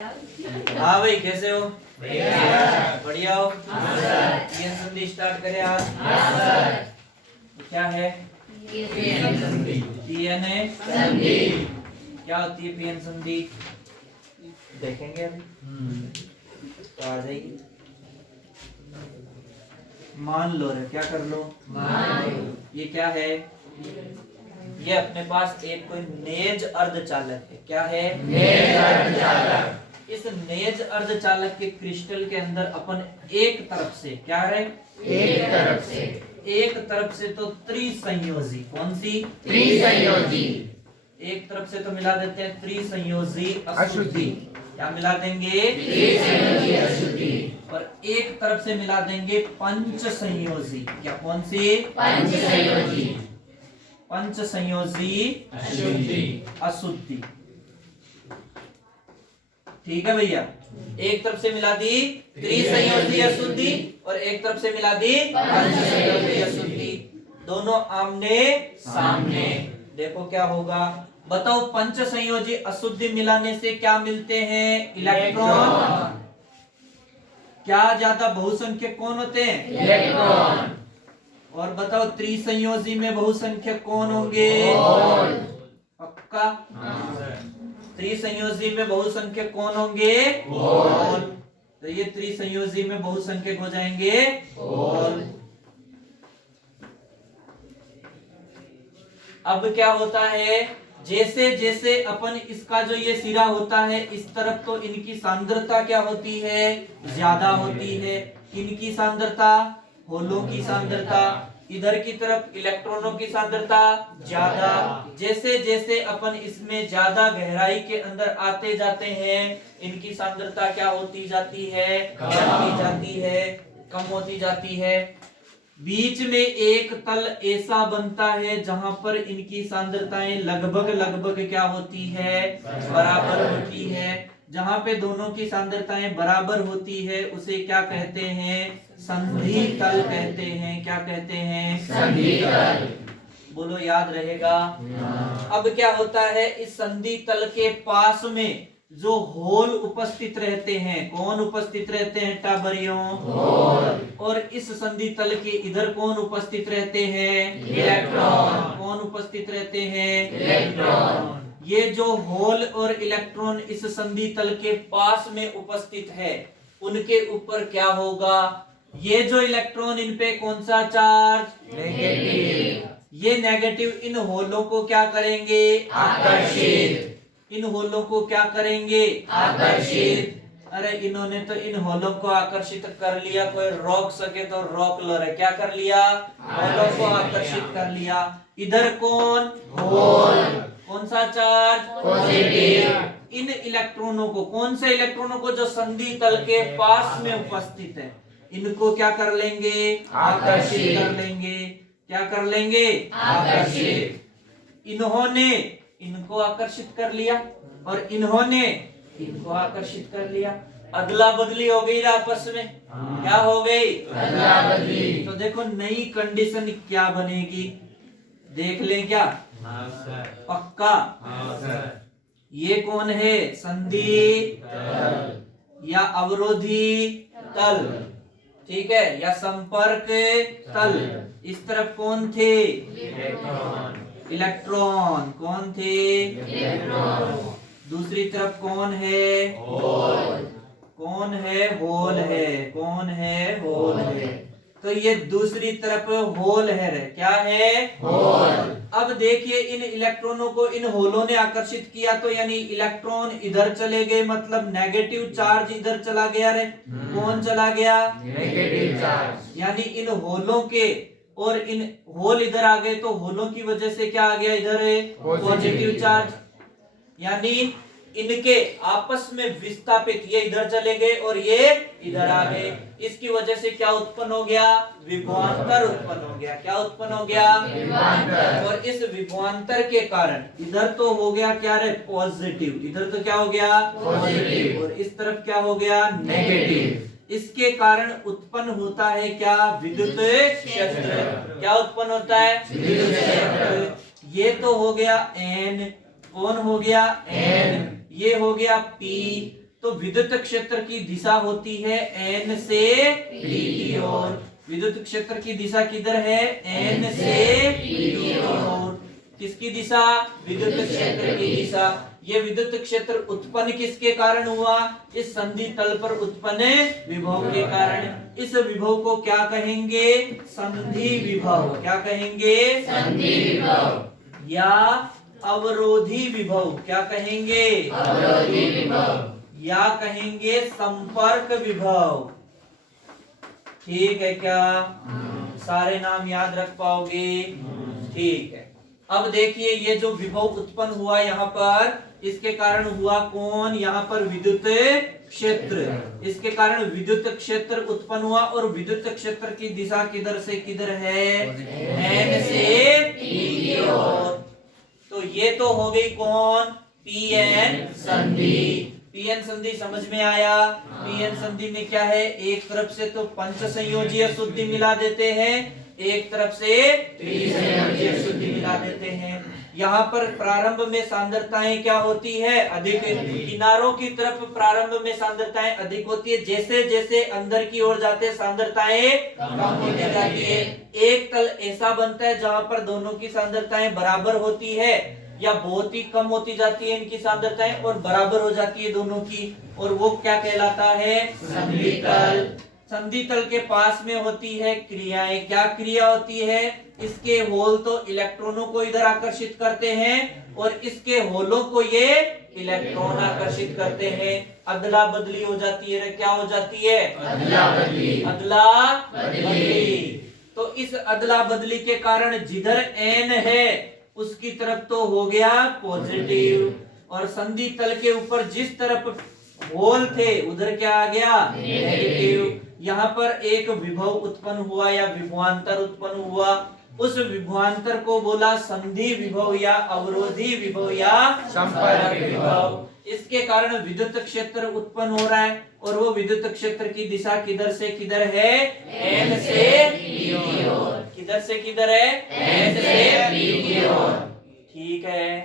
हाँ भाई, कैसे हो? बढ़िया हो? पीएन संधि स्टार्ट करें आज। तो क्या है पीएन संधि? क्या होती है पीएन संधि? देखेंगे अभी। तो आ जाएगी। मान लो रे, क्या कर लो? ये क्या है? ये अपने पास एक कोई नेज अर्धचालक है। क्या है? नेज अर्धचालक। इस नेज अर्धचालक के क्रिस्टल के अंदर अपन एक तरफ से क्या है? एक तरफ से तो त्रिसंयोजी। कौन सी? त्रिसंयोजी। एक तरफ से तो मिला देते हैं त्रिसंयोजी अशुद्धि। क्या मिला देंगे? त्रिसंयोजी अशुद्धि। और एक तरफ से मिला देंगे पंच संयोजी। क्या? कौन सी? पंच संयोजी। पंच संयोजी अशुद्धि। ठीक है भैया। एक तरफ से मिला दी त्रिसंयोजी अशुद्धि और एक तरफ से मिला दी पंच संयोजी अशुद्धि। दोनों आमने सामने। देखो क्या होगा, बताओ। पंच संयोजी अशुद्धि मिलाने से क्या मिलते हैं? इलेक्ट्रॉन। क्या ज्यादा बहुसंख्यक कौन होते हैं? इलेक्ट्रॉन। और बताओ त्रिसंयोजी में बहुसंख्यक कौन होंगे? पक्का? त्रिसंयोजी में बहुसंख्यक कौन होंगे? होल। तो ये त्रिसंयोजी में बहुसंख्यक हो जाएंगे होल। अब क्या होता है, जैसे जैसे अपन इसका जो ये सिरा होता है इस तरफ, तो इनकी सांद्रता क्या होती है? ज्यादा होती है। इनकी सांद्रता, होलों की सांद्रता, इधर की तरफ इलेक्ट्रॉनों की सांद्रता ज्यादा। जैसे जैसे अपन इसमें ज्यादा गहराई के अंदर आते जाते हैं, इनकी सांद्रता क्या होती जाती है? बढ़ती जाती है, कम होती जाती है। बीच में एक तल ऐसा बनता है जहां पर इनकी सांद्रताएं लगभग लगभग क्या होती है? बराबर होती है। जहां पे दोनों की सांद्रताएं बराबर होती है उसे क्या कहते हैं? संधि तल कहते हैं। क्या कहते हैं? संधि तल। बोलो, याद रहेगा। अब क्या होता है, इस संधि तल के पास में जो होल उपस्थित रहते हैं, कौन उपस्थित रहते हैं? टाबरियों। और इस संधि तल के इधर कौन उपस्थित रहते हैं? इलेक्ट्रॉन। कौन उपस्थित रहते हैं? इलेक्ट्रॉन। ये जो होल और इलेक्ट्रॉन इस संधि तल के पास में उपस्थित है, उनके ऊपर क्या होगा? ये जो इलेक्ट्रॉन, इन पे कौन सा चार्ज? नेगेटिव। ये नेगेटिव इन होलों को क्या करेंगे? आकर्षित। इन होलों को क्या करेंगे? आकर्षित। अरे इन्होंने तो इन होलों को आकर्षित कर लिया, कोई रोक सके तो रोक लो रे। क्या कर लिया? होलों को आकर्षित कर लिया। इधर कौन? होल। कौन सा चार्ज? पॉजिटिव। इन इलेक्ट्रॉनों को, कौन से इलेक्ट्रॉनों को? जो संधि तल के पास में उपस्थित है, इनको क्या कर लेंगे? आकर्षित कर लेंगे। क्या कर लेंगे? आकर्षित। इन्होंने इनको आकर्षित कर लिया और इन्होंने इनको आकर्षित कर लिया। अदला बदली हो गई ना आपस में। क्या हो गई? अदला बदली। तो देखो नई कंडीशन क्या बनेगी, देख लें क्या? पक्का? ये कौन है? संधि तल या अवरोधी तल, ठीक है, या संपर्क तल। इस तरफ कौन थे? इलेक्ट्रॉन। कौन थे? इलेक्ट्रॉन। दूसरी तरफ कौन है? होल। कौन है? होल है। कौन है? होल है। तो ये दूसरी तरफ होल है रे। क्या है? होल। अब देखिए, इन इलेक्ट्रॉनों को इन होलों ने आकर्षित किया, तो यानी इलेक्ट्रॉन इधर चले गए, मतलब नेगेटिव चार्ज इधर चला गया रे। कौन चला गया? Negative charge. यानी इन होलों के और इन होल इधर आ गए, तो होलों की वजह से क्या आ गया? इधर पॉजिटिव चार्ज। यानी इनके आपस में विस्थापित, ये इधर चले गए और ये इधर आ गए। इसकी वजह से क्या उत्पन्न हो गया? विभवांतर उत्पन्न हो गया। क्या उत्पन्न हो गया? विभवांतर। और इस विभवांतर के कारण इधर तो हो गया क्या रे? पॉजिटिव। इधर तो क्या हो गया? पॉजिटिव। और इस तरफ क्या हो गया? नेगेटिव। इसके कारण उत्पन्न होता है क्या? विद्युत क्षेत्र। क्या उत्पन्न होता है? विद्युत क्षेत्र। ये तो हो गया N। कौन हो गया? N। ये हो गया P। तो विद्युत क्षेत्र की दिशा होती है N से P की ओर। विद्युत क्षेत्र की दिशा किधर है? N से P की ओर। किसकी दिशा? विद्युत क्षेत्र की दिशा। ये विद्युत क्षेत्र उत्पन्न किसके कारण हुआ? इस संधि तल पर उत्पन्न विभव के कारण। इस विभव को क्या कहेंगे? संधि विभव। क्या कहेंगे? संधि विभव या अवरोधी विभव। क्या कहेंगे? अवरोधी विभव या कहेंगे संपर्क विभव। ठीक है क्या? सारे नाम याद रख पाओगे? ठीक है। अब देखिए ये जो विभव उत्पन्न हुआ यहाँ पर, इसके कारण हुआ कौन? यहाँ पर विद्युत क्षेत्र। इसके कारण विद्युत क्षेत्र उत्पन्न हुआ और विद्युत क्षेत्र की दिशा किधर से किधर है? N से P की ओर। तो ये तो हो गई कौन? PN संधि। PN संधि समझ में आया? PN संधि में क्या है? एक तरफ से तो पंच संयोजीय शुद्धि मिला देते हैं, एक तरफ से त्रिसंयोजीय शुद्धि मिला देते हैं। यहाँ पर प्रारंभ में सांद्रताएं क्या होती है? अधिक। किनारों की तरफ प्रारंभ में सांद्रताएं अधिक होती है, जैसे जैसे अंदर की ओर जाते सांद्रताएं कम होती जाती है। एक तल ऐसा बनता है जहाँ पर दोनों की सांद्रताएं बराबर होती है या बहुत ही कम होती जाती है इनकी सांद्रताएं और बराबर हो जाती है दोनों की, और वो क्या कहलाता है? संधि तल। संधि तल के पास में होती है क्रियाएं। क्या क्रिया होती है? इसके होल तो इलेक्ट्रॉनों को इधर आकर्षित करते हैं और इसके होलों को ये इलेक्ट्रॉन आकर्षित करते हैं। अदला बदली हो जाती है। क्या हो जाती है? अदला बदली अदला बदली। तो इस अदला बदली के कारण जिधर N है उसकी तरफ तो हो गया पॉजिटिव, और संधि तल के ऊपर जिस तरफ होल थे उधर क्या आ गया? नेगेटिव। यहाँ पर एक विभव उत्पन्न हुआ या विभवांतर उत्पन्न हुआ, उस विभवांतर को बोला संधि विभव या अवरोधी विभव या संपर्क विभव। इसके कारण विद्युत क्षेत्र उत्पन्न हो रहा है और वो विद्युत क्षेत्र की दिशा किधर से किधर है? N से P की ओर। किधर से किधर है? N से P की ओर। ठीक है।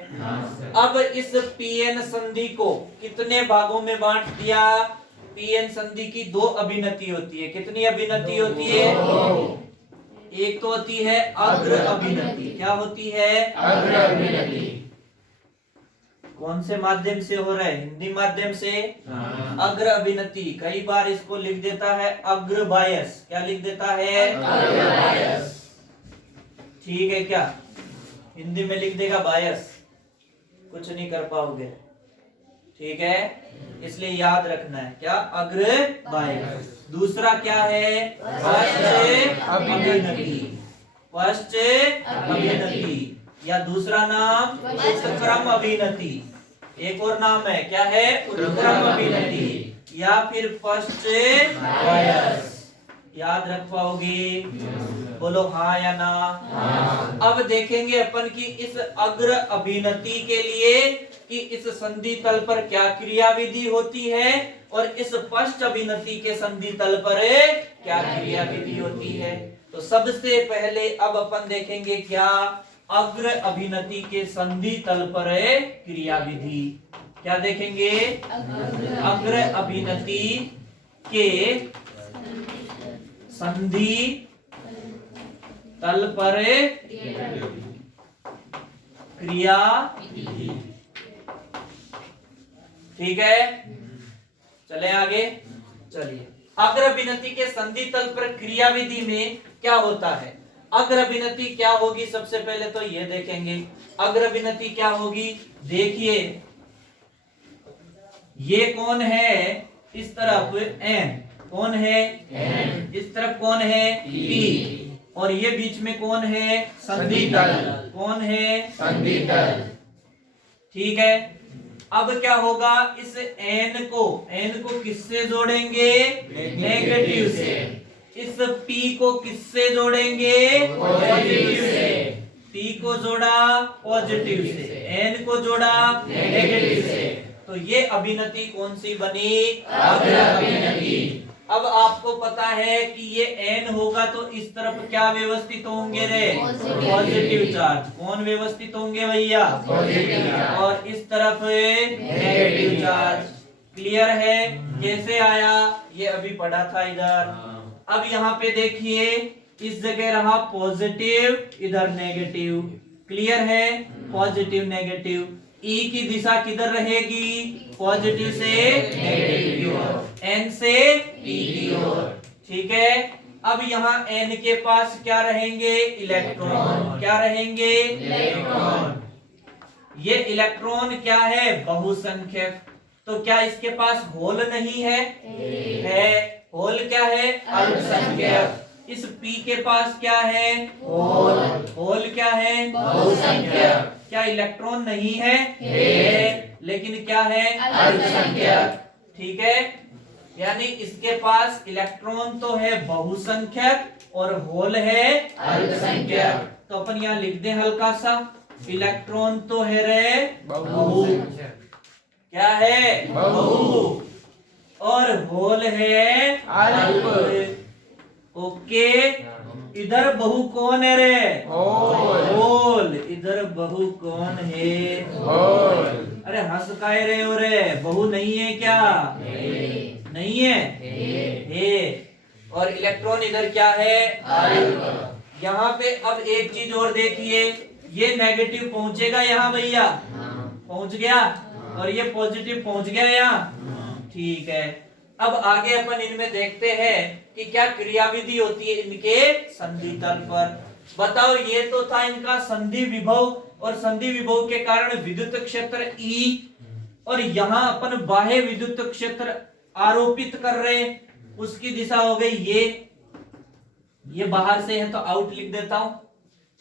अब इस PN संधि को कितने भागों में बांट दिया? PN संधि की दो अभिनति होती है। कितनी अभिनति होती है? एक तो होती है अग्र अभिनति। क्या होती है? अग्र अभिनति। कौन से माध्यम से हो रहा है? हिंदी माध्यम से। अग्र अभिनति। कई बार इसको लिख देता है अग्र बायस। क्या लिख देता है? अग्र बायस। ठीक है क्या? हिंदी में लिख देगा बायस, कुछ नहीं कर पाओगे। ठीक है, इसलिए याद रखना है क्या? अग्र बायस। दूसरा क्या है? पश्च अभिनति। पश्च अभिनति या दूसरा नाम उत्क्रम अभिनति। एक और नाम है, क्या है? उत्क्रम अभिनति या फिर पश्च बायस। याद रख पाओगे? बोलो हाँ या ना? हाँ। अब देखेंगे अपन की इस अग्र अभिनति के लिए कि इस संधि तल पर क्या क्रिया विधि होती है और इस पश्च अभिनति के संधि तल पर क्या क्रिया विधि होती है। तो सबसे पहले अब अपन देखेंगे क्या? अग्र अभिनति के संधि तल पर क्रिया विधि। क्या देखेंगे? अग्र अभिनति के संधि तल पर क्रिया। ठीक है, चले आगे। चलिए, अग्र अभिनति के संधि तल पर क्रिया विधि में क्या होता है? अग्र अभिनति क्या होगी? सबसे पहले तो ये देखेंगे अग्र अभिनति क्या होगी। देखिए ये कौन है? इस तरफ N कौन है? N। इस तरफ कौन है? P। और ये बीच में कौन है? संधि तल। कौन है? संधि तल। ठीक है, अब क्या होगा? इस N को किससे जोड़ेंगे? नेगेटिव से। इस P को किससे जोड़ेंगे? पॉजिटिव से। P को जोड़ा पॉजिटिव से, N को जोड़ा नेगेटिव से। तो ये अभिनति कौन सी बनी? अग्र अभिनति। अब आपको पता है कि ये N होगा तो इस तरफ क्या व्यवस्थित होंगे रे? Positive charge. कौन व्यवस्थित होंगे भैया? Positive charge. और इस तरफ नेगेटिव चार्ज। क्लियर है? कैसे आया ये अभी पढ़ा था इधर। अब यहाँ पे देखिए इस जगह रहा पॉजिटिव, इधर नेगेटिव। क्लियर है? Positive negative. ई की दिशा किधर रहेगी? पॉजिटिव से नेगेटिव की ओर, एन से पी की ओर। ठीक है। अब यहाँ एन के पास क्या रहेंगे? इलेक्ट्रॉन। क्या रहेंगे? इलेक्ट्रॉन। ये इलेक्ट्रॉन क्या है? बहुसंख्यक। तो क्या इसके पास होल नहीं है? है। होल क्या है? अल्पसंख्यक। इस पी के पास क्या है? होल। होल क्या है? बहुसंख्यक। क्या इलेक्ट्रॉन नहीं है? है। लेकिन क्या है? अल्पसंख्यक। ठीक है। यानी इसके पास इलेक्ट्रॉन तो है बहुसंख्यक और होल है अल्पसंख्यक। तो अपन यहाँ लिख दें हल्का सा, इलेक्ट्रॉन तो है रे बहु। क्या है? बहु। और होल है अल्प। ओके। इधर बहु कौन है रे? होल। इधर बहु कौन है? होल। अरे हंस काहे रहे हो रे? बहु नहीं है क्या? नहीं है? है। और इलेक्ट्रॉन इधर क्या है? अल्प। यहाँ पे अब एक चीज और देखिए, ये नेगेटिव पहुंचेगा यहाँ भैया? पहुंच गया। और ये पॉजिटिव पहुंच गया यहाँ। ठीक है। अब आगे अपन इनमें देखते हैं कि क्या क्रियाविधि होती है इनके संधि तल पर। बताओ, ये तो था इनका संधि विभव, और संधि विभव के कारण विद्युत क्षेत्र E, और यहाँ अपन बाह्य विद्युत क्षेत्र आरोपित कर रहे हैं। उसकी दिशा हो गई ये बाहर से है तो आउट लिख देता हूं।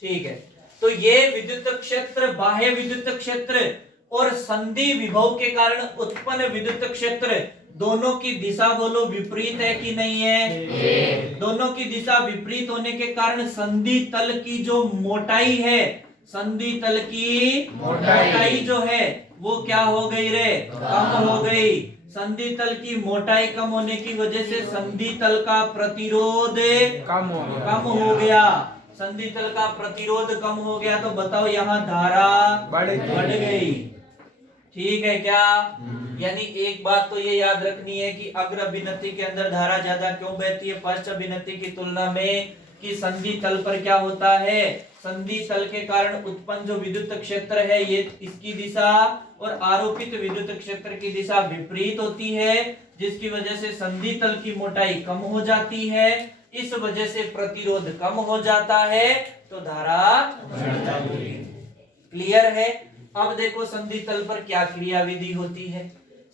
ठीक है। तो ये विद्युत क्षेत्र, बाह्य विद्युत क्षेत्र और संधि विभव के कारण उत्पन्न विद्युत क्षेत्र, दोनों की दिशा बोलो विपरीत है कि नहीं है? दोनों की दिशा विपरीत होने के कारण संधि तल की जो मोटाई है, संधि तल की मोटाई जो है वो क्या हो गई रे? कम हो गई। संधि तल की मोटाई कम होने की वजह से संधि तल का प्रतिरोध कम हो गया। संधि तल का प्रतिरोध कम हो गया तो बताओ यहाँ धारा बढ़ गई। ठीक है क्या? यानी एक बात तो ये याद रखनी है कि अग्र अभिनति के अंदर धारा ज्यादा क्यों बहती है पश्च अभिनति की तुलना में, कि संधि तल पर क्या होता है? संधि तल के कारण उत्पन्न जो विद्युत क्षेत्र है ये इसकी दिशा और आरोपित विद्युत क्षेत्र की दिशा विपरीत होती है, जिसकी वजह से संधि तल की मोटाई कम हो जाती है। इस वजह से प्रतिरोध कम हो जाता है तो धारा क्लियर है। अब देखो संधि तल पर क्या क्रियाविधि होती है।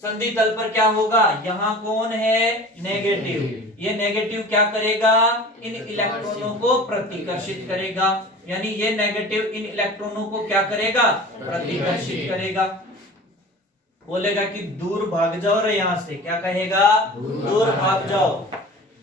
संधि तल पर क्या होगा? यहाँ कौन है? नेगेटिव। ये नेगेटिव क्या करेगा? इन इलेक्ट्रॉनों को प्रतिकर्षित करेगा। यानी ये नेगेटिव इन इलेक्ट्रॉनों को क्या करेगा? प्रतिकर्षित करेगा। बोलेगा कि दूर भाग जाओ रे यहाँ से। क्या कहेगा? दूर भाग जाओ।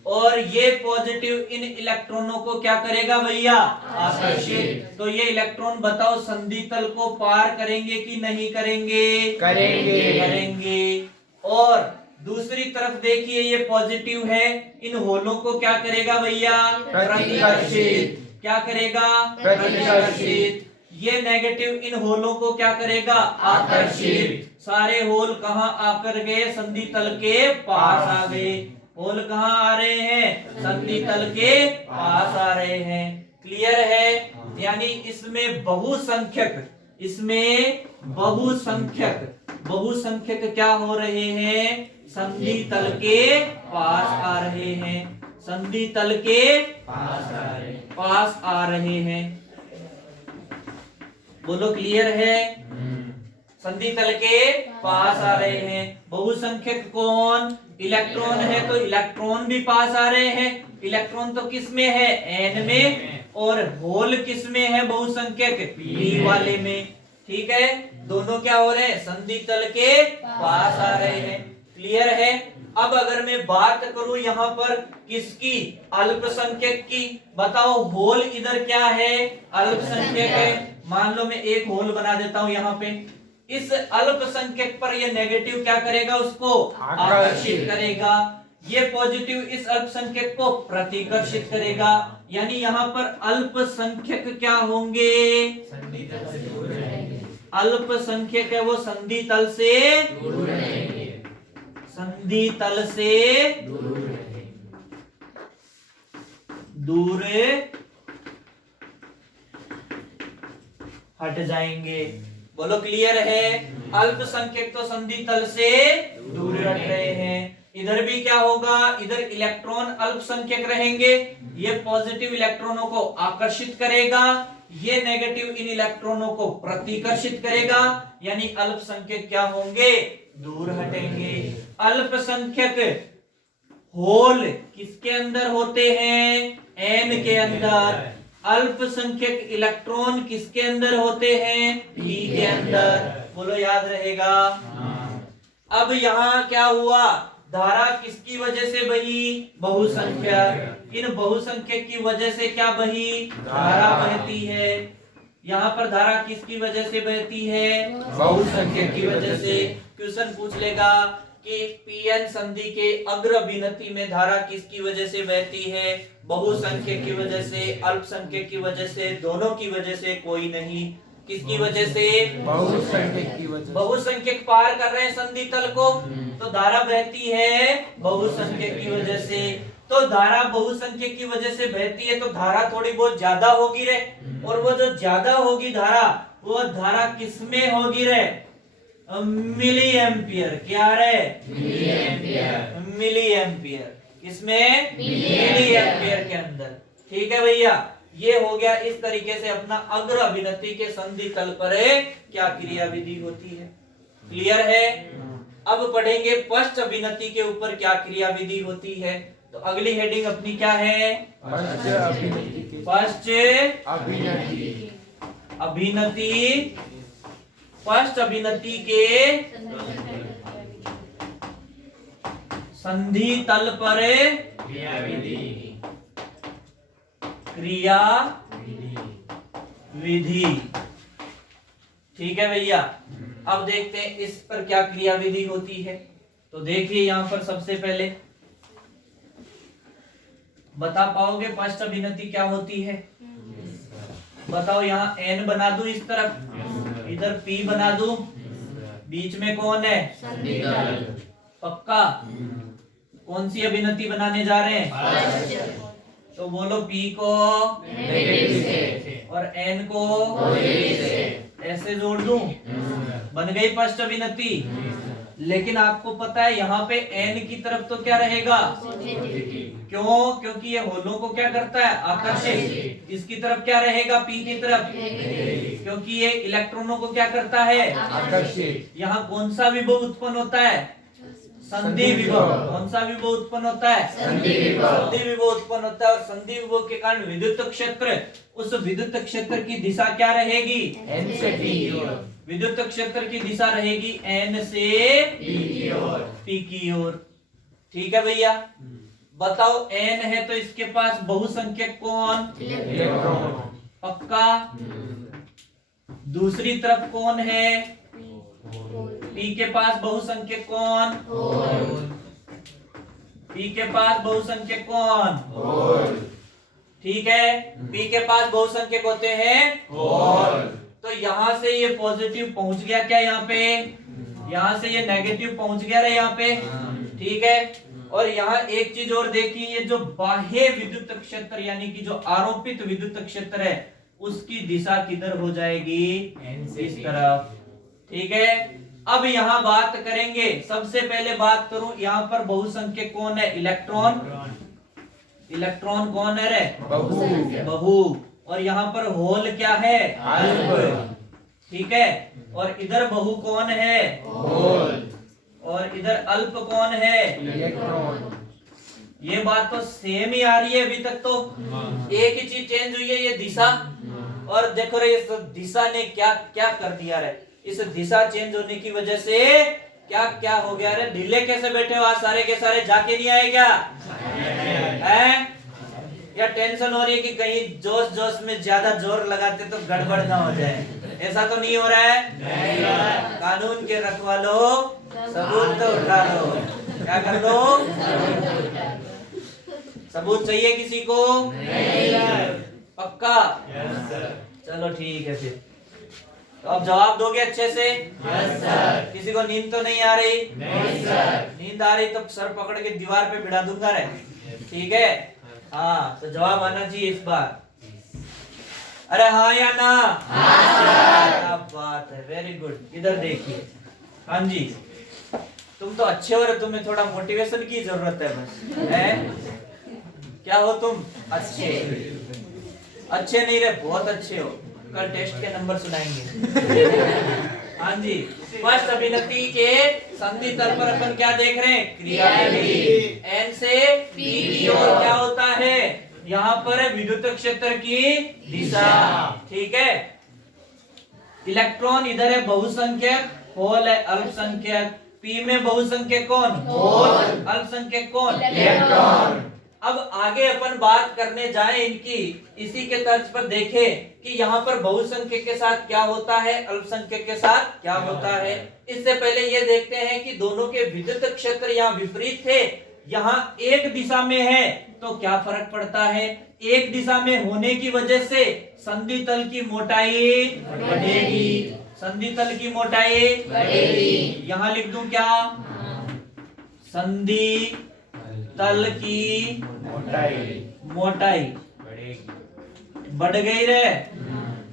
और ये पॉजिटिव इन इलेक्ट्रॉनों को क्या करेगा भैया? आकर्षित। तो ये इलेक्ट्रॉन बताओ संधि तल को पार करेंगे कि नहीं करेंगे? करेंगे। और दूसरी तरफ देखिए ये पॉजिटिव है, इन होलों को क्या करेगा भैया? प्रतिकर्षित। क्या करेगा? प्रतिकर्षित। ये नेगेटिव इन होलों को क्या करेगा? आकर्षित। सारे होल कहाँ आकर गए? संधि तल के पास आ गए। होल कहाँ आ रहे हैं? संधि तल के पास आ रहे हैं। क्लियर है? यानी इसमें बहुसंख्यक क्या हो रहे हैं? संधि तल के पास आ रहे हैं। संधि तल के पास आ रहे हैं। बोलो क्लियर है? संधि तल के पास आ रहे हैं। बहुसंख्यक कौन? इलेक्ट्रॉन है तो इलेक्ट्रॉन भी पास आ रहे हैं। इलेक्ट्रॉन तो किस में है? एन में। और होल किस में है? बहुसंख्यक पी वाले में। ठीक है। दोनों क्या हो रहे हैं? संधि तल के पास आ रहे हैं। क्लियर है? अब अगर मैं बात करूं यहाँ पर किसकी? अल्पसंख्यक की। बताओ होल इधर क्या है? अल्पसंख्यक है। मान लो मैं एक होल बना देता हूं यहाँ पे। इस अल्पसंख्यक पर ये नेगेटिव क्या करेगा? उसको आकर्षित करेगा। ये पॉजिटिव इस अल्पसंख्यक को प्रतिकर्षित करेगा। यानी यहाँ पर अल्पसंख्यक क्या होंगे? अल्पसंख्यक है वो संधि तल से दूर रहेंगे। संधि तल से दूर हट जाएंगे। बोलो क्लियर है? अल्पसंख्यक तो संधि तल से दूर हट रहे हैं। इधर भी क्या होगा? इधर इलेक्ट्रॉन अल्पसंख्यक रहेंगे, ये पॉजिटिव इलेक्ट्रॉनों को आकर्षित करेगा, ये नेगेटिव इन इलेक्ट्रॉनों को प्रतिकर्षित करेगा, यानी अल्पसंख्यक क्या होंगे? दूर हटेंगे। अल्पसंख्यक होल किसके अंदर होते हैं? एन के अंदर। अल्पसंख्यक इलेक्ट्रॉन किसके अंदर होते हैं? पी के अंदर। बोलो याद रहेगा? अब यहाँ क्या हुआ? धारा किसकी वजह से बही? बहुसंख्यक। इन बहुसंख्यक की वजह से क्या बही? धारा बहती है। यहाँ पर धारा किसकी वजह से बहती है? बहुसंख्यक की वजह से। क्वेश्चन पूछ लेगा कि पीएन संधि के अग्र विनति में धारा किसकी वजह से बहती है? बहुसंख्यक की वजह से, अल्पसंख्यक की वजह से, दोनों की वजह से? कोई नहीं। किसकी वजह से? बहुसंख्यक की वजह। बहुसंख्यक पार कर रहे हैं संधि तल को, तो धारा बहती है बहुसंख्यक की वजह से। तो धारा बहुसंख्यक की वजह से बहती है तो धारा थोड़ी बहुत ज्यादा होगी रे, और वो जो ज्यादा होगी धारा, वो धारा किसमें होगी रे? Milliampere. क्या रे? Milliampere. Milliampere. किसमें? मिली एम्पियर के अंदर। ठीक है भैया, ये हो गया इस तरीके से अपना अग्र अभिनति के संधि तल पर क्या क्रियाविधि होती है। क्लियर है? अब पढ़ेंगे पश्च अभिनति के ऊपर क्या क्रियाविधि होती है। तो अगली हेडिंग अपनी क्या है? पश्च अभिनति के। पश्च अभिनति। अभिनति। पश्च अभिनति के संधि तल पर क्रिया विधि। ठीक है भैया, अब देखते हैं इस पर क्या क्रिया विधि होती है। तो देखिए यहाँ पर सबसे पहले बता पाओगे पश्च अभिनति क्या होती है? बताओ। यहाँ एन बना दूं इस तरफ, इधर पी बना दूं, बीच में कौन है? पक्का? कौन सी अभिनति बनाने जा रहे हैं? तो बोलो पी को और एन को ऐसे जोड़ दूं, बन गई पश्च अभिनति। लेकिन आपको पता है यहाँ पे एन की तरफ तो क्या रहेगा? क्यों? क्योंकि ये होलों को क्या करता है? आकर्षित। इसकी तरफ क्या रहेगा? पी की तरफ, क्योंकि ये इलेक्ट्रॉनों को क्या करता है? आकर्षित। यहाँ कौन सा विभव उत्पन्न होता है? संधि विभव। कौन सा विभव उत्पन्न होता है? संधि विभव। संधि विभव उत्पन्न होता है, और संधि विभव के कारण विद्युत क्षेत्र, उस विद्युत क्षेत्र की दिशा क्या रहेगी? एन से पी की ओर। विद्युत क्षेत्र की दिशा रहेगी एन से पी की ओर। पी की ओर। ठीक है भैया, बताओ एन है तो इसके पास बहुसंख्यक कौन? इलेक्ट्रॉन। पक्का? दूसरी तरफ कौन है? पी के पास बहुसंख्यक कौन? पी के पास बहुसंख्यक कौन? ठीक है, पी के पास बहुसंख्यक होते हैं। तो यहाँ से ये पॉजिटिव पहुंच गया क्या? यहाँ पे यहाँ से ये नेगेटिव पहुंच गया रे यहाँ पे। ठीक है, और यहाँ एक चीज और देखिए, ये जो बाह्य विद्युत क्षेत्र यानी कि जो आरोपित विद्युत क्षेत्र है, उसकी दिशा किधर हो जाएगी? इस तरफ। ठीक है, अब यहाँ बात करेंगे। सबसे पहले बात करूं, यहाँ पर बहुसंख्यक कौन है? इलेक्ट्रॉन। इलेक्ट्रॉन कौन है रे? बहु। और यहाँ पर होल क्या है? अल्प। ठीक है, और इधर बहु कौन है? और इधर अल्प कौन है? इलेक्ट्रॉन। ये बात तो सेम ही आ रही है अभी तक तो। एक ही चीज चेंज हुई है, ये दिशा। और देखो रे, इस दिशा ने क्या क्या कर दिया रे? इस दिशा चेंज होने की वजह से क्या क्या हो गया रे? ढीले कैसे बैठे हो आज सारे के सारे? जाके नहीं आए क्या? हैं? या टेंशन हो रही है कि कहीं जोश जोश में ज्यादा जोर लगाते तो गड़बड़ ना हो जाए? ऐसा तो नहीं हो रहा है? कानून के रखवालो, सबूत तो उठा लो। क्या कर लो? सबूत चाहिए किसी को? पक्का? चलो ठीक है फिर। तो अब जवाब दोगे अच्छे से? Yes sir. किसी को नींद तो नहीं आ रही? नहीं सर। नींद आ रही तो सर पकड़ के दीवार पे भिड़ा दूंगा रे। ठीक है, हाँ तो जवाब आना चाहिए इस बार। अरे हाँ या ना? क्या बात है, वेरी गुड। इधर देखिए, हाँ जी, तुम तो अच्छे हो रहे, तुम्हें थोड़ा मोटिवेशन की जरूरत है बस, है? क्या हो तुम? अच्छे। अच्छे नहीं रहे, बहुत अच्छे हो। कल टेस्ट के नंबर सुनाएंगे। हाँ जी, फर्स्ट अभिनति के संधि तल पर अपन क्या देख रहे हैं? क्रियाविधि। एन से पी की ओर क्या होता है? यहाँ पर है विद्युत क्षेत्र की दिशा। ठीक है, इलेक्ट्रॉन इधर है बहुसंख्यक, होल है अल्पसंख्यक। पी में बहुसंख्यक कौन? होल। अल्पसंख्यक कौन? इलेक्ट्रॉन। अब आगे अपन बात करने जाए इनकी, इसी के तर्ज पर देखें कि यहाँ पर बहुसंख्यक के साथ क्या होता है, अल्पसंख्यक के साथ क्या होता है। इससे पहले ये देखते हैं कि दोनों के विद्युत क्षेत्र यहाँ विपरीत थे, यहाँ एक दिशा में है, तो क्या फर्क पड़ता है? एक दिशा में होने की वजह से संधि तल की मोटाई बढ़ेगी। संधि तल की मोटाई बढ़ेगी। यहाँ लिख दूं क्या? संधि तल की मोटाई बढ़ गई रे।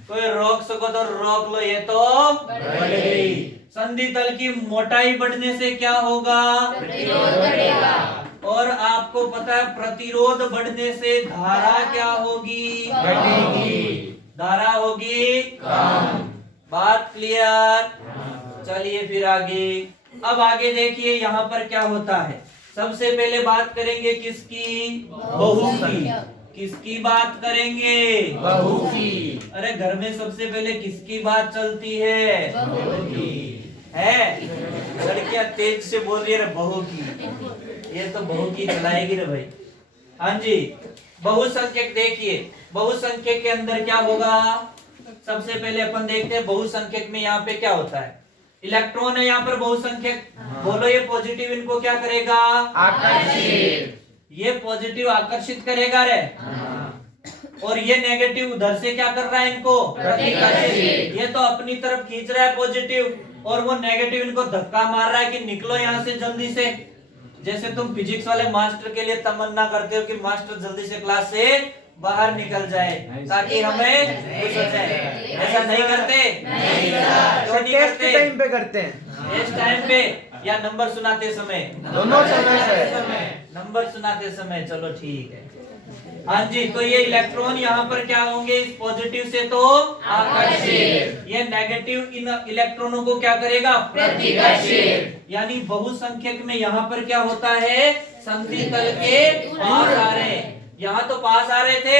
कोई रोक सको तो रोक लो, ये तो बढ़ गई। संधि तल की मोटाई बढ़ने से क्या होगा? प्रतिरोध बढ़ेगा। और आपको पता है प्रतिरोध बढ़ने से धारा क्या होगी? बढ़ेगी। धारा होगी कम। बात क्लियर? चलिए फिर आगे। अब आगे देखिए यहाँ पर क्या होता है। सबसे पहले बात करेंगे किसकी? बहू की। किसकी बात करेंगे? बहू की। अरे घर में सबसे पहले किसकी बात चलती है? बहू की। है? लड़कियां तेज से बोल रही है बहू की, ये तो बहू की चलाएगी रे भाई। हाँ जी, बहुसंख्यक देखिए, बहुसंख्यक के अंदर क्या होगा? सबसे पहले अपन देखते हैं बहुसंख्यक में यहाँ पे क्या होता है। इलेक्ट्रॉन है यहाँ पर बहुसंख्यक, बोलो ये पॉजिटिव इनको क्या करेगा? आकर्षित। ये पॉजिटिव आकर्षित करेगा रे, और ये नेगेटिव उधर से क्या कर रहा है? इनको प्रतिकर्षित। ये तो अपनी तरफ खींच रहा है पॉजिटिव, और वो नेगेटिव इनको धक्का मार रहा है कि निकलो यहाँ से जल्दी से। जैसे तुम फिजिक्स वाले मास्टर के लिए तमन्ना करते हो कि मास्टर जल्दी से क्लास से बाहर निकल जाए ताकि हमें खुश हो जाए, ऐसा नहीं करते? क्यों नहीं करते? टाइम पे करते हैं, इस टाइम पे या नंबर सुनाते समय? दोनों समय से। नंबर सुनाते समय, चलो ठीक है। हाँ जी, तो ये इलेक्ट्रॉन यहाँ पर क्या होंगे? इस पॉजिटिव से तो आकर्षित, ये नेगेटिव इन इलेक्ट्रॉनों को क्या करेगा? प्रतिकर्षित। यानी बहुसंख्यक में यहाँ पर क्या होता है? संधि तल के पास आ रहे हैं। यहाँ तो पास आ रहे थे,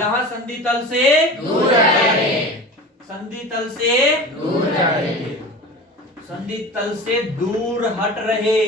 यहाँ संधि तल से दूर जा रहे। संधि तल से दूर जा रहे। संधि तल से दूर हट रहे।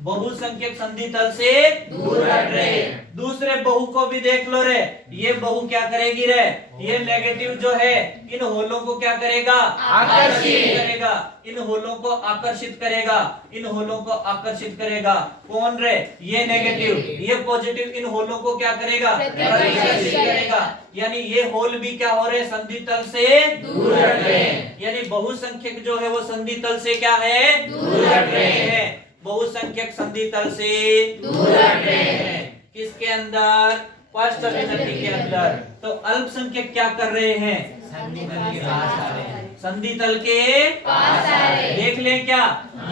बहुसंख्यक संधि तल से दूर हट रहे। दूसरे बहु को भी देख लो रे, ये बहु क्या करेगी रे? ये नेगेटिव जो है इन होलों को क्या करेगा? आकर्षित करेगा। इन होलों को आकर्षित करेगा, इन होलों को आकर्षित करेगा। कौन रे? ये नेगेटिव। ये पॉजिटिव इन होलों को क्या करेगा? प्रतिकर्षित करेगा। यानी ये होल भी क्या हो रहे? संधि तल से दूर हट रहे हैं। यानी बहुसंख्यक जो है वो संधि तल से क्या है? दूर हट रहे हैं। बहुसंख्यक संधि तल से दूर हट रहे हैं। किसके अंदर? फर्स्ट अभिनति के अंदर। तो अल्पसंख्यक क्या कर रहे हैं? संधि तल के पास आ रहे हैं। संधि तल के पास आ रहे हैं। देख लें क्या?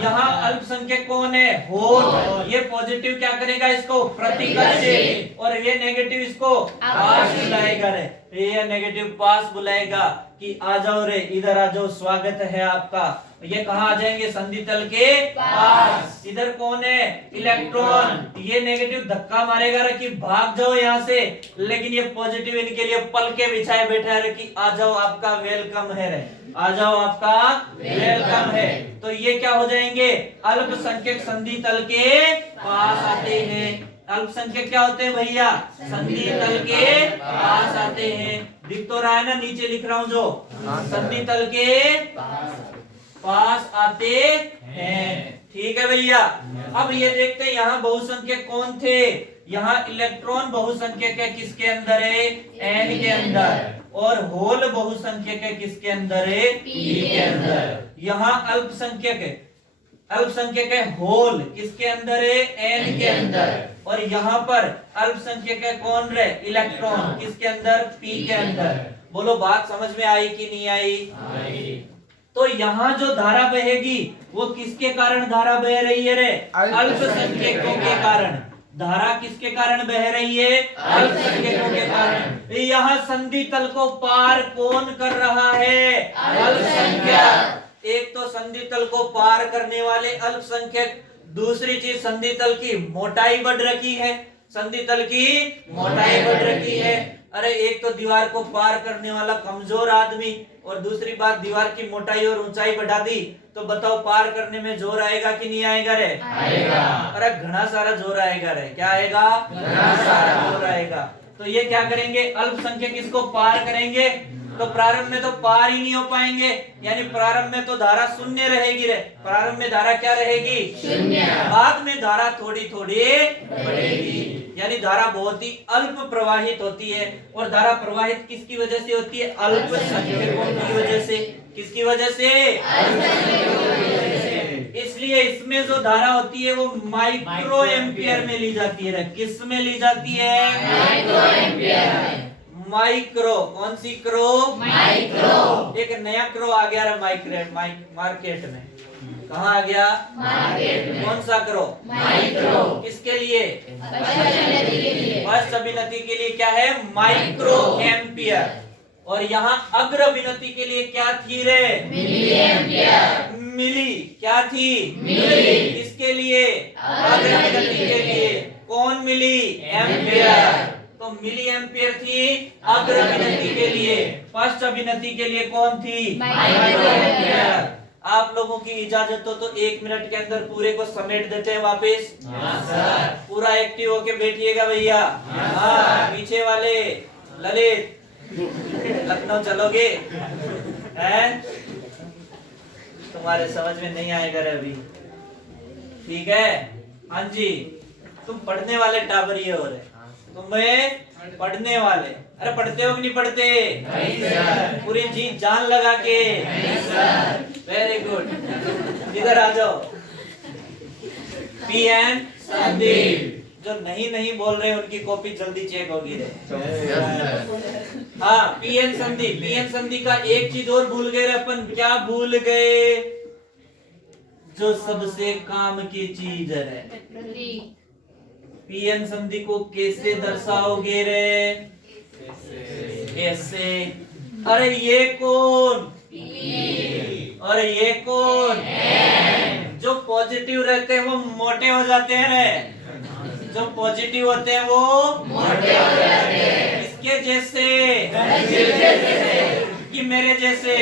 यहाँ अल्पसंख्यक कौन है? होल। ये पॉजिटिव क्या करेगा? इसको प्रतिकर्षित, और ये नेगेटिव इसको पास बुलाएगा रे। ये नेगेटिव पास बुलाएगा कि आ जाओ रे, इधर आ जाओ, स्वागत है आपका। ये कहाँ आ जाएंगे? संधि तल के पास। इधर कौन है? इलेक्ट्रॉन। ये नेगेटिव धक्का मारेगा रे कि भाग जाओ यहाँ से, लेकिन ये पॉजिटिव इनके लिए पल के बिछाए बैठा है कि आ जाओ, आपका वेलकम है रे, आ जाओ, आपका वेलकम है। तो ये क्या हो जाएंगे? अल्पसंख्यक संधि तल के पास आते हैं। अल्पसंख्यक क्या होते हैं भैया? संधि तल के पास आते हैं। दिख तो रहा है ना, नीचे लिख रहा हूँ जो, संधि तल के पास आते हैं। ठीक है भैया। अब ये देखते हैं यहाँ बहुसंख्यक कौन थे? यहाँ इलेक्ट्रॉन बहुसंख्यक है किसके अंदर है, एन के अंदर, और होल बहुसंख्यक है किसके अंदर है, पी के अंदर। यहाँ अल्पसंख्यक है, अल्पसंख्यक है होल किसके अंदर है, एन के अंदर, और यहाँ पर अल्पसंख्यक है कौन रे, इलेक्ट्रॉन किसके अंदर, पी के अंदर। बोलो बात समझ में आई कि नहीं आई? तो यहाँ जो धारा बहेगी वो किसके कारण धारा बह रही है रे, अल्पसंख्यकों के कारण। धारा किसके कारण बह रही है, अल्पसंख्यकों के कारण। यहाँ संधि तल को पार कौन कर रहा है, अल्पसंख्यक। एक तो संधि तल को पार करने वाले अल्पसंख्यक, दूसरी चीज संधि तल की मोटाई बढ़ रखी है, संधि तल की मोटाई बढ़ रखी है। अरे एक तो दीवार को पार करने वाला कमजोर आदमी, और दूसरी बात दीवार की मोटाई और ऊंचाई बढ़ा दी, तो बताओ पार करने में जोर आएगा कि नहीं आएगा रे, आएगा। अरे घना सारा जोर आएगा रे, क्या आएगा, घना सारा जोर आएगा। तो ये क्या करेंगे, अल्पसंख्यक इसको पार करेंगे, तो प्रारंभ में तो पार ही नहीं हो पाएंगे, यानी प्रारंभ में तो धारा शून्य रहेगी रे, प्रारंभ में धारा क्या रहेगी, शून्य। बाद में धारा थोड़ी थोड़ी बढ़ेगी, यानी धारा बहुत ही अल्प प्रवाहित होती है। और धारा प्रवाहित किसकी वजह से होती है, अल्पसंख्यकों की वजह से। किसकी वजह से, इसलिए इसमें जो धारा होती है वो माइक्रो एम्पियर में ली जाती है। किस में ली जाती है, माइक्रो एम्पियर। माइक्रो, कौन सी क्रो, माइक्रो। एक नया क्रो आ गया मार्केट में। कहाँ आ गया, मार्केट में। कौन सा क्रो, माइक्रो। किसके लिए, फर्स्ट अभिनति के लिए क्या है, माइक्रो एम्पियर। और यहाँ अग्र अभिनति के लिए क्या थी रे, मिली एम्पियर। मिली क्या थी, मिली। किसके लिए, अग्र अभिनति के लिए। कौन मिली, एम्पियर। तो मिली एम्पियर थी अग्र अभिनति के लिए, फर्स्ट अभिनति के लिए कौन थी, माइक्रो एम्पियर। आप लोगों की इजाजत हो तो 1 मिनट के अंदर पूरे को समेट देते हैं वापस। पूरा एक्टिव होके बैठिएगा भैया। हाँ, पीछे वाले ललित लखनऊ चलोगे, हैं? तुम्हारे समझ में नहीं आएगा रे अभी, ठीक है। हाँ जी, तुम पढ़ने वाले टाबरिये हो रहे, तुम्हें पढ़ने वाले। अरे पढ़ते हो कि नहीं पढ़ते, नहीं सर। पूरी जी जान लगा के, नहीं सर। वेरी गुड, इधर आ जाओ। पीएन संदीप, जो नहीं बोल रहे उनकी कॉपी जल्दी चेक होगी रे। हाँ, पीएन संधि। पीएन संधि का एक चीज और भूल गए अपन। क्या भूल गए, जो सबसे काम की चीज है। पीएन संधि को कैसे दर्शाओगे रे, कैसे। अरे ये कौन, और ये कौन, जो पॉजिटिव रहते हैं वो मोटे हो जाते हैं रे, जो पॉजिटिव होते हैं वो मोटे हो जाते हैं। इसके जैसे कि मेरे जैसे।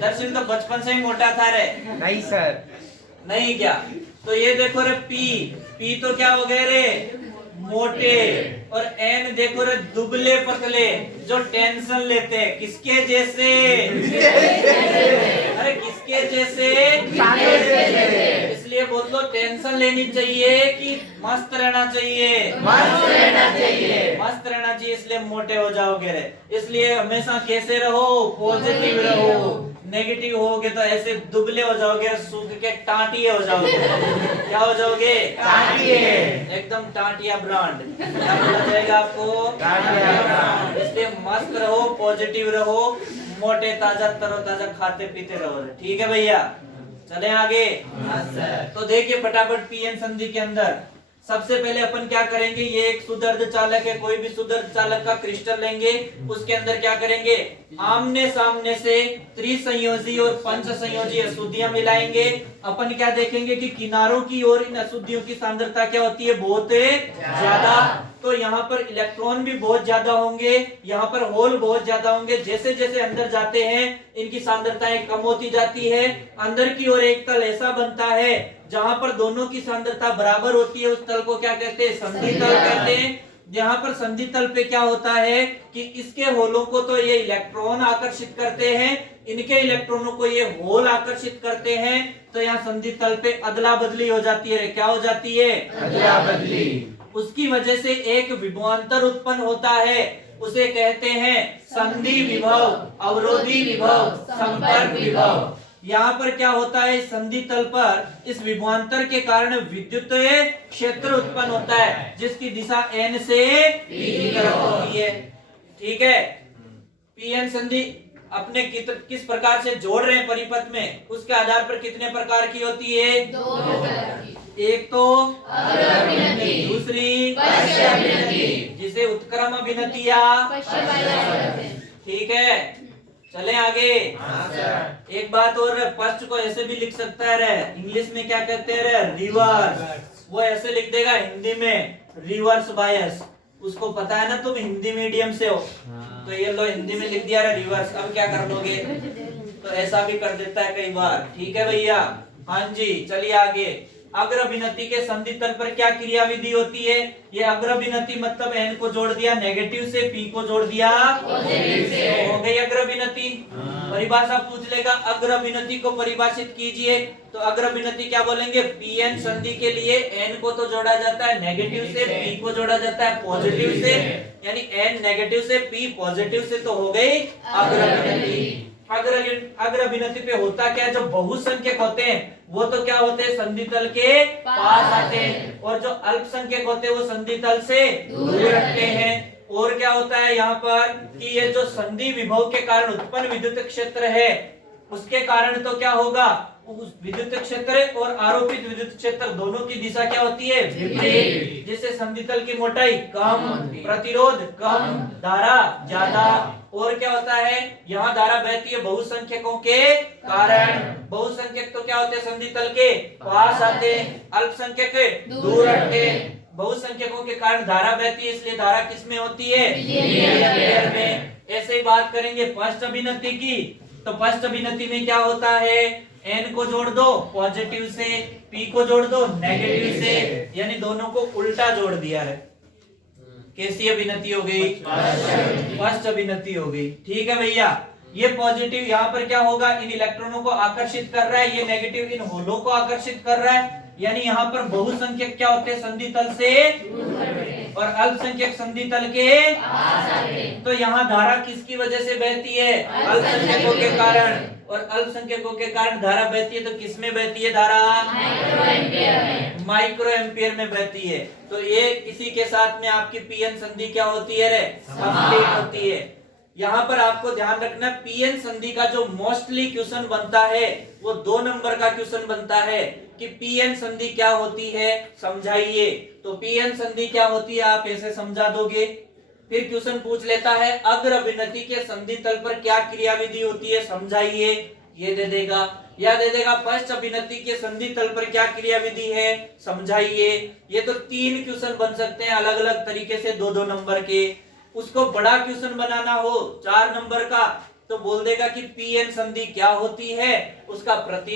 दर्शन तो बचपन से ही मोटा था रे, नहीं सर। नहीं क्या। तो ये देखो रे, पी तो क्या हो गए रे, मोटे। और एन देखो रे, दुबले पतले, जो टेंशन लेते हैं। किसके जैसे, अरे किसके जैसे, इसलिए बोल दो टेंशन लेनी चाहिए कि मस्त रहना चाहिए, मस्त रहना चाहिए, मस्त रहना चाहिए। इसलिए मोटे हो जाओगे रे। इसलिए हमेशा कैसे रहो, पॉजिटिव रहो। नेगेटिव होगे तो ऐसे दुबले हो जाओगे, सूख के टांटिए हो जाओगे। क्या हो जाओगे, टांटिए, एकदम टांटिया ब्रांड। क्या बोला जाएगा आपको, टांटिया ब्रांड। इसलिए मस्त रहो, पॉजिटिव रहो, मोटे ताजा तरोताजा खाते पीते रहो। ठीक है भैया, चले आगे। तो देखिए फटाफट पीएन संधि के अंदर सबसे पहले अपन क्या करेंगे, ये एक सुदर्द चालक है, कोई भी सुदर्द चालक का क्रिस्टल लेंगे, उसके अंदर क्या करेंगे, आमने सामने से त्रिसंयोजी और पंच संयोजी अशुद्धियां मिलाएंगे। अपन क्या देखेंगे कि किनारों की ओर इन अशुद्धियों की सांद्रता क्या होती है, बहुत ज्यादा। तो यहाँ पर इलेक्ट्रॉन भी बहुत ज्यादा होंगे, यहाँ पर होल बहुत ज्यादा होंगे। जैसे जैसे अंदर जाते हैं इनकी सांद्रताएं कम होती जाती है। अंदर की ओर एक तल ऐसा बनता है जहां पर दोनों की सांद्रता बराबर होती है, उस तल को क्या कहते हैं, संधि तल कहते हैं। यहाँ पर संधि तल पे क्या होता है कि इसके होलों को तो ये इलेक्ट्रॉन आकर्षित करते हैं, इनके इलेक्ट्रॉनों को ये होल आकर्षित करते हैं। तो यहाँ संधि तल पे अदला बदली हो जाती है। क्या हो जाती है, अदला बदली। उसकी वजह से एक विभवांतर उत्पन्न होता है, उसे कहते हैं संधि विभव, अवरोधी विभव, संपर्क विभव। यहाँ पर क्या होता है, इस संधि तल पर इस विभवांतर के कारण विद्युत क्षेत्र उत्पन्न होता है जिसकी दिशा n से p की तरफ होती है। ठीक है, pn संधि अपने किस प्रकार से जोड़ रहे हैं परिपथ में, उसके आधार पर कितने प्रकार की होती है? दो प्रकार की। एक तो अग्रभिनति, दूसरी पश्चाभिनति, जिसे उत्क्रम अभिनति या ठीक है। चले आगे। एक बात और, पश्च को ऐसे भी लिख सकता है रे, इंग्लिश में क्या कहते हैं रे? रिवर्स। वो ऐसे लिख देगा हिंदी में रिवर्स बायस। उसको पता है ना तुम हिंदी मीडियम से हो, तो ये लो हिंदी में लिख दिया रे रिवर्स। अब क्या कर लोगे? तो ऐसा भी कर देता है कई बार। ठीक है भैया, हाँ जी। चलिए आगे। अग्रभिनति के संधि तल पर क्या क्रियाविधि होती है? ये अग्रभिनति मतलब n को जोड़ दिया नेगेटिव से, p को जोड़ दिया पॉजिटिव से, हो गई अग्रभिनति। परिभाषा पूछ लेगा, अग्रभिनति को परिभाषित कीजिए, तो अग्रभिनति क्या बोलेंगे? pn संधि के लिए n को तो जोड़ा जाता है नेगेटिव से, p को जोड़ा जाता है पॉजिटिव से, यानी n नेगेटिव से, p पॉजिटिव से, तो हो गई अग्रभिनति। अग्रभिनति पे होता क्या है, जो बहुसंख्यक होते हैं वो तो क्या होते हैं? संधि तल के पास आते हैं, और जो अल्पसंख्यक होते हैं वो संधि तल से दूर रखते हैं। और क्या होता है यहाँ पर कि ये जो संधि विभव के कारण उत्पन्न विद्युत क्षेत्र है, उसके कारण तो क्या होगा? उस विद्युत क्षेत्र और आरोपित विद्युत क्षेत्र दोनों की दिशा क्या होती है? विपरीत, जिससे संधि तल की मोटाई कम, प्रतिरोध कम, धारा ज्यादा। और क्या होता है, यहाँ धारा बहती है बहुसंख्यकों के कारण। बहुसंख्यक तो क्या होते हैं? संधि तल के पास आते हैं, अल्पसंख्यक दूर हटते हैं। बहुसंख्यकों के कारण धारा बहती है, इसलिए धारा किसमें होती है? मिलिएम्पियर में। ऐसे ही बात करेंगे पश्च अभिनति की, तो पश्च अभिनति में क्या होता है? n को जोड़ दो पॉजिटिव से, p को जोड़ दो नेगेटिव से, यानी दोनों को उल्टा जोड़ दिया है। कैसी अभिनति हो गई? पश्च अभिनति हो गई। ठीक है भैया, ये पॉजिटिव यहाँ पर क्या होगा? इन इलेक्ट्रॉनों को आकर्षित कर रहा है, ये नेगेटिव इन होलों को आकर्षित कर रहा है, यानी यहाँ पर बहुसंख्यक क्या होते हैं? संधि तल से, और अल्पसंख्यक संधि तल के। तो यहाँ धारा किसकी वजह से बहती है? अल्पसंख्यकों के कारण। और अल्पसंख्यकों के कारण धारा बहती है, तो किसमें बहती है धारा? माइक्रो एम्पियर में बहती है। तो ये इसी के साथ में आपकी पीएन संधि क्या होती है रे? कंप्लीट होती है। यहाँ पर आपको ध्यान रखना, पीएन संधि का जो मोस्टली क्वेश्चन बनता है वो 2 नंबर का क्वेश्चन बनता है कि पीएन संधि क्या होती है, समझाइए। तो पीएन संधि क्या होती है आप ऐसे समझा दोगे। फिर क्वेश्चन पूछ लेता है अग्रभिनति के संधि तल पर क्या क्रियाविधि होती है, समझाइए, ये दे देगा। या दे देगा पश्च अभिनति के संधि तल पर क्या क्रियाविधि है, समझाइए। ये तो 3 क्वेश्चन बन सकते हैं अलग अलग तरीके से 2-2 नंबर के। उसको बड़ा क्वेश्चन बनाना हो 4 नंबर का, तो बोल देगा कि पीएन संधि क्या होती है, उसका प्रति